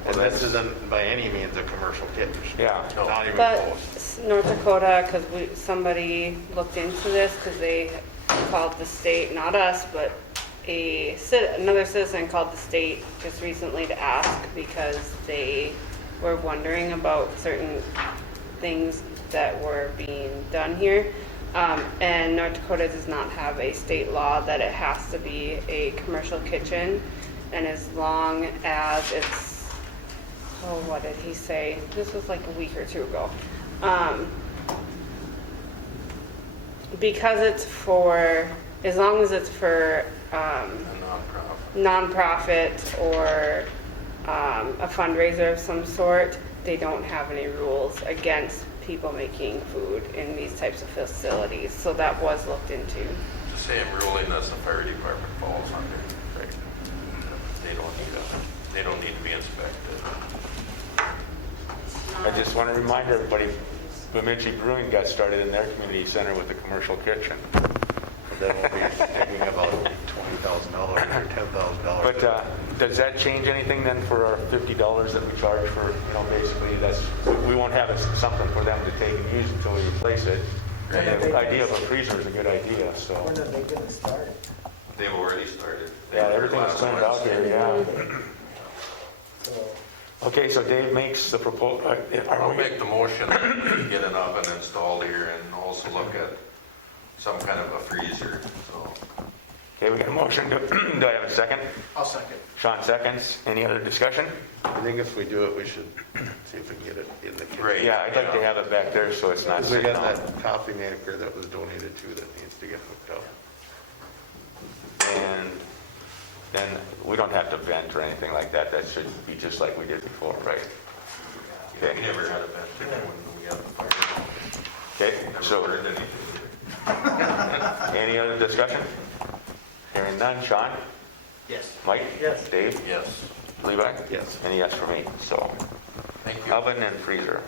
And this isn't by any means a commercial kitchen. Yeah. Not even But close. North Dakota, because somebody looked into this, because they called the state, not us, but another citizen called the state just recently to ask because they were wondering about certain things that were being done here. And North Dakota does not have a state law that it has to be a commercial kitchen. And as long as it's, oh, what did he say? This was like a week or two ago. Because it's for, as long as it's for A nonprofit or a fundraiser of some sort, they don't have any rules against people making food in these types of facilities. So that was looked into. The same ruling as the fire department falls under. Right. They don't need to be inspected. I just want to remind everybody, Bemidji Brewing got started in their community center with a commercial kitchen. That will be taking about $20,000 or $10,000. But does that change anything then for our $50 that we charge for, basically we won't have something for them to take and use until we replace it. And the idea of a freezer is a good idea, so. When are they gonna start? They've already started. Yeah, everything's cleaned out here, yeah. So, Okay, so Dave makes the proposal. I'll make the motion to get an oven installed here and also look at some kind of a freezer, so. Okay, we got a motion. Do I have a second? I'll second. Sean seconds. Any other discussion? I think if we do it, we should see if we can get it in the kitchen. Right. Yeah, I'd like to have it back there so it's not We sitting got out. that coffee maker that was donated to that needs to get hooked up. And then we don't have to vent or anything like that. That should be just like we did before, right? We Okay, never had a vent when we got the fire. okay, Never so ordered anything. any other discussion? Hearing none. Sean? Yes. Mike? Yes. Dave? Yes, Levi? Yes. And yes for me, so. thank you. Oven and freezer.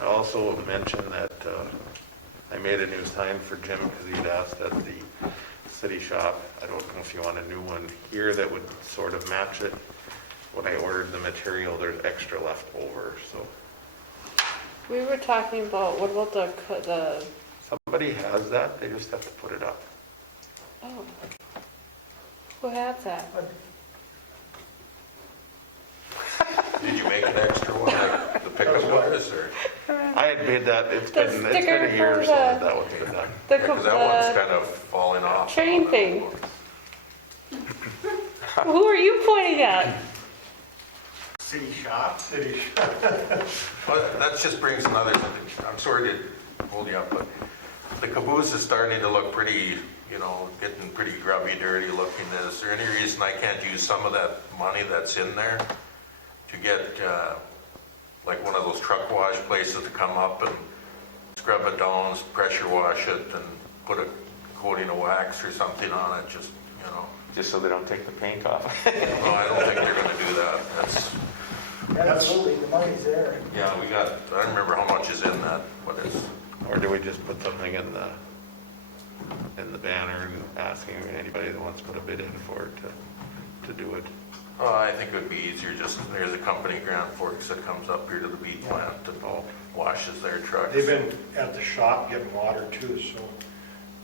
I also mentioned that I made a new sign for Jim because he'd asked at the city shop. I don't know if you want a new one here that would sort of match it. When I ordered the material, there's extra left over, so. We were talking about, what about the Somebody has that, they just have to put it up. oh. Who has that? Did you make an extra one, like the pickup was, or? I had made that, it's The been sticker a year for or so that the- that one's been done. Because that one's kind of falling off. train thing. Who are you pointing at? City shop. City But that just brings another, I'm sorry to hold you up, but the caboose is starting to look pretty, getting pretty grubby, dirty looking. Is there any reason I can't use some of that money that's in there to get, like one of those truck wash places to come up and scrub it down, pressure wash it, and put a coating of wax or something on it, just, Just so they don't take the paint off. No, I don't think they're gonna do that. absolutely, the money's there. Yeah, I don't remember how much is in that, but it's, Or do we just put something in the banner and asking anybody that wants to put a bid in for it to do it? I think it would be easier, there's a company, Grand Forks, that comes up here to the beet plant and washes their trucks. They've been at the shop getting water too, so,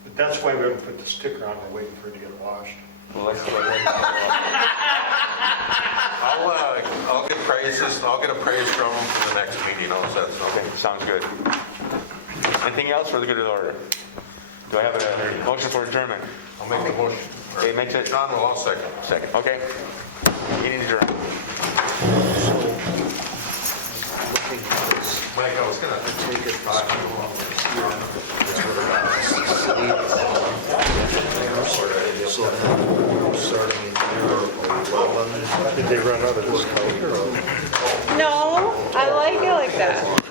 but that's why we haven't put the sticker on, we're waiting for it to get washed. Well, let's go ahead. I'll get prices, I'll get a price from them for the next meeting, how's that sound? Okay, sounds good. Anything else for the good of the order? Do I have a motion for adjournment? I'll make the motion. Okay, makes it. John, well, I'll second. Second, okay. Meeting adjourned. Looking at this, Mike, I was gonna take it back to so then starting in year 11. Did they run out of this counter or? No, I like it like that.